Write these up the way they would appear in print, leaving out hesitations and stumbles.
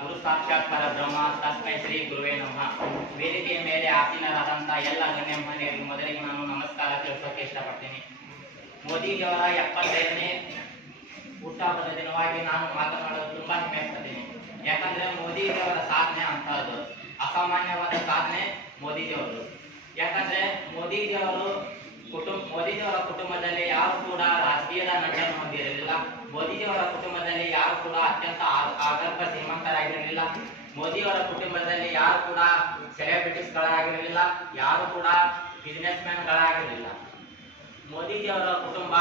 ಗುರು ಸಾಕ್ಷಾತ್ ಪರಬ್ರಹ್ಮ ತಸ್ಮೈ ಶ್ರೀ ಗುರುವೇ ನಮಃ. ವೇದಿಕೆಯ ಮೇಲೆ ಆಸೀನರಾದಂಥ ಎಲ್ಲ ಗಣ್ಯಮಾನ್ಯರಿಗೆ ಮೊದಲಿಗೆ ನಾನು ನಮಸ್ಕಾರ ತಿಳಿಸೋಕೆ ಇಷ್ಟಪಡ್ತೀನಿ. ಮೋದಿಜಿಯವರ 75ನೇ ಹುಟ್ಟುಹಬ್ಬದ ದಿನವಾಗಿ ನಾನು ಮಾತನಾಡಲು ತುಂಬಾ ಹೆಮ್ಮೆ ಪಡ್ತೀನಿ. ಯಾಕಂದ್ರೆ ಮೋದಿಜಿಯವರ ಸಾಧನೆ ಅಂತಹದ್ದು, ಅಸಾಮಾನ್ಯವಾದ ಸಾಧನೆ ಮೋದಿಜಿಯವರು. ಯಾಕಂದ್ರೆ ಮೋದಿಜಿಯವರ ಕುಟುಂಬದಲ್ಲಿ ಯಾರು ಕೂಡ ರಾಜಕೀಯದ ನಟನ್ನು ಹೊಂದಿರಲಿಲ್ಲ. ಮೋದಿಜಿಯವರ ಕುಟುಂಬದಲ್ಲಿ ಯಾರು ಕೂಡ ಅತ್ಯಂತ ಆಗರ್ಭ ಶ್ರೀಮಂತರಾಗಿರಲಿಲ್ಲ. ಮೋದಿಯವರ ಕುಟುಂಬದಲ್ಲಿ ಯಾರು ಕೂಡ ಸೆಲೆಬ್ರಿಟೀಸ್ಗಳಾಗಿರಲಿಲ್ಲ, ಯಾರು ಕೂಡ ಬಿಸಿನೆಸ್ ಮ್ಯಾನ್ಗಳಾಗಿರಲಿಲ್ಲ. ಮೋದಿಜಿಯವರ ಕುಟುಂಬ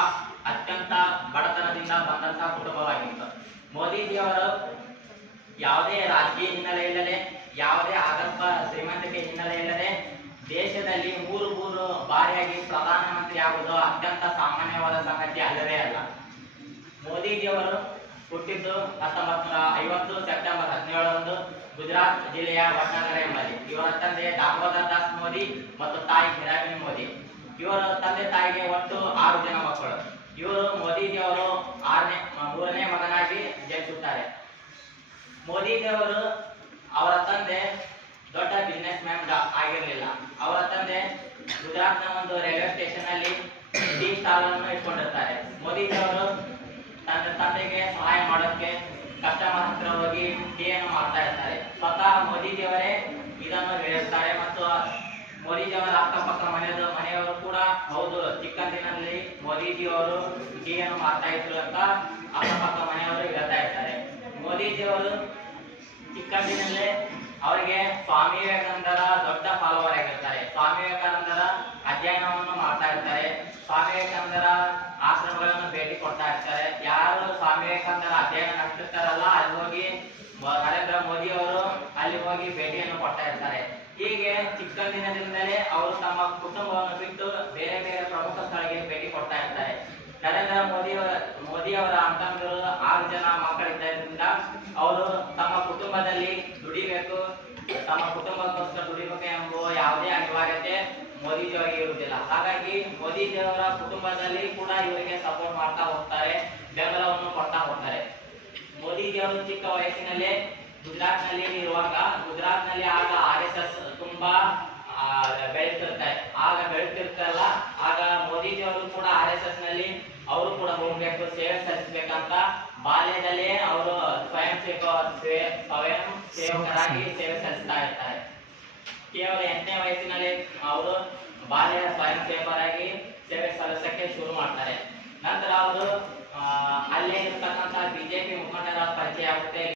ಅತ್ಯಂತ ಬಡತನದಿಂದ ಬಂದಂತಹ ಕುಟುಂಬವಾಗಿತ್ತು. ಮೋದಿಜಿಯವರು ಯಾವುದೇ ರಾಜಕೀಯ ಹಿನ್ನೆಲೆ ಇಲ್ಲದೆ, ಯಾವುದೇ ಆಗರ್ಭ ಶ್ರೀಮಂತಿಕೆ ಹಿನ್ನೆಲೆ ಇಲ್ಲದೆ ದೇಶದಲ್ಲಿ ಮೂರು ಬಾರಿಯಾಗಿ ಪ್ರಧಾನಮಂತ್ರಿ ಆಗುವುದು ಅತ್ಯಂತ ಸಾಮಾನ್ಯವಾದ ಸಂಗತಿ ಅಲ್ಲವೇ ಅಲ್ಲ. ಮೋದಿಜಿಯವರು ಹುಟ್ಟಿದ್ದು 1950 ಸೆಪ್ಟೆಂಬರ್ 17ರಂದು ಗುಜರಾತ್ ಜಿಲ್ಲೆಯ ವಡ್ನಗರ ಎಂಬಲ್ಲಿ. ಇವರ ತಂದೆ ದಾಮೋದರ್ ದಾಸ್ ಮೋದಿ ಮತ್ತು ತಾಯಿ ಹಿರಾಬಿ ಮೋದಿ. ಇವರ ತಂದೆ ತಾಯಿಗೆ ಒಟ್ಟು 6 ಜನ ಮಕ್ಕಳು. ಇವರು ಮೋದಿಜಿಯವರು 3ನೇ ಮಗನಾಗಿ ಜನಿಸುತ್ತಾರೆ. ಮೋದಿಜಿಯವರು ಅವರ ತಂದೆ ದೊಡ್ಡ ಬಿಸಿನೆಸ್ ಮ್ಯಾನ್ ಆಗಿರಲಿಲ್ಲ. ಅವರ ತಂದೆ ಗುಜರಾತ್ನ ಒಂದು ರೈಲ್ವೆ ಸ್ಟೇಷನ್ ಅಲ್ಲಿ ಟೀ ಸ್ಟಾಲ್ ಅನ್ನು ಇಟ್ಕೊಂಡಿರ್ತಾರೆ. ಮೋದಿಜಿಯವರು ತನ್ನ ತಂದೆಗೆ ಸಹಾಯ ಮಾಡೋಕ್ಕೆ ಕಸ್ಟಮರ್ ಹತ್ರ ಹೋಗಿ ಟೀಯನ್ನು ಮಾಡ್ತಾ ಇರ್ತಾರೆ. ಸ್ವತಃ ಮೋದಿಜಿಯವರೇ ಇದನ್ನು ಹೇಳಿರ್ತಾರೆ. ಮತ್ತು ಮೋದಿಜಿಯವರ ಅಕ್ಕಪಕ್ಕ ಮನೆಯವರು ಕೂಡ ಹೌದು, ಚಿಕ್ಕಂದಿನಲ್ಲಿ ಮೋದಿಜಿಯವರು ಟೀಯನ್ನು ಮಾಡ್ತಾ ಇದ್ರು ಅಂತ ಅಕ್ಕಪಕ್ಕ ಮನೆಯವರು ಹೇಳ್ತಾ ಇರ್ತಾರೆ. ಮೋದಿಜಿಯವರು ಚಿಕ್ಕಂದಿನಲ್ಲೇ ಅವರಿಗೆ ಸ್ವಾಮಿ ವಿವೇಕಾನಂದರ ದೊಡ್ಡ ಫಾಲೋವರ್ ಆಗಿರ್ತಾರೆ. ಸ್ವಾಮಿ ವಿವೇಕಾನಂದರ ಅಧ್ಯಯನವನ್ನು ಮಾಡ್ತಾ ಇರ್ತಾರೆ. ಸ್ವಾಮಿ ವಿವೇಕಾನಂದರ ಆಶ್ರಮಗಳನ್ನು ಭೇಟಿ ಕೊಡ್ತಾ ಇರ್ತಾರೆ. ಯಾರು ಸ್ವಾಮಿ ವಿವೇಕಾನಂದರ ಅಧ್ಯಯನ ನಡೆಸ್ತಿರ್ತಾರಲ್ಲ, ಅಲ್ಲಿ ಹೋಗಿ ನರೇಂದ್ರ ಮೋದಿ ಅವರು ಅಲ್ಲಿ ಹೋಗಿ ಭೇಟಿಯನ್ನು ಕೊಡ್ತಾ ಇರ್ತಾರೆ. ಹೀಗೆ ಚಿಕ್ಕಂದಿನದಿಂದಲೇ ಅವರು ತಮ್ಮ ಕುಟುಂಬವನ್ನು ಬಿಟ್ಟು ಬೇರೆ ಬೇರೆ ಪ್ರಮುಖ ಸ್ಥಳಗಳಿಗೆ ಭೇಟಿ ಕೊಡ್ತಾ ಇರ್ತಾರೆ. ನರೇಂದ್ರ ಮೋದಿ ಅವರ ಅಂತಂದರು 6 ಜನ ಮಕ್ಕಳಿದ್ದರಿಂದ ಅವರು ತಮ್ಮ ಕುಟುಂಬದಲ್ಲಿ ದುಡಿಬೇಕು, ತಮ್ಮ ಕುಟುಂಬಕ್ಕೋಸ್ಕರ ದುಡಿಬೇಕು ಎಂಬುವ ಯಾವುದೇ ಅನಿವಾರ್ಯತೆ ಮೋದಿಜಿಯವರಿಗೆ ಇರುವುದಿಲ್ಲ. ಹಾಗಾಗಿ ಮೋದಿಜಿಯವರ ಕುಟುಂಬದಲ್ಲಿ ಕೂಡ ಇವರಿಗೆ ಸಪೋರ್ಟ್ ಮಾಡ್ತಾ ಹೋಗ್ತಾರೆ, ಬೆಂಬಲವನ್ನು ಕೊಡ್ತಾ ಹೋಗ್ತಾರೆ. ಮೋದಿಜಿಯವರು ಚಿಕ್ಕ ವಯಸ್ಸಿನಲ್ಲೇ ಗುಜರಾತ್ನಲ್ಲಿ ಇರುವಾಗ, ಗುಜರಾತ್ನಲ್ಲಿ ಆಗ RSS ತುಂಬಾ ಬೆಳೀತಿರ್ತಾರಲ್ಲ, ಆಗ ಮೋದಿಜಿಯವರು ಕೂಡ RSS ನಲ್ಲಿ ಅವರು ಕೂಡ ಹೋಗ್ಬೇಕು, ಸೇವೆ ಸಲ್ಲಿಸಬೇಕಂತ ಬಾಲ್ಯದಲ್ಲೇ ಅವರು ಸ್ವಯಂ ಸೇವಕರಾಗಿ ಸೇವೆ ಸಲ್ಲಿಸ್ತಾ ಇರ್ತಾರೆ. ಕೇವಲ 8ನೇ ವಯಸ್ಸಿನಲ್ಲಿ ಅವರು ಬಾಲ್ಯ ಸ್ವಯಂ ಸೇವಕರಾಗಿ ಸೇವೆ ಸಲ್ಲಿಸಕ್ಕೆ ಶುರು ಮಾಡ್ತಾರೆ. ನಂತರ ಅವರು ಅಲ್ಲೇ ಇರ್ತಕ್ಕಂಥ ಬಿಜೆಪಿ ಮುಖಂಡರ ಪರಿಚಯ ಆಗುತ್ತೆ.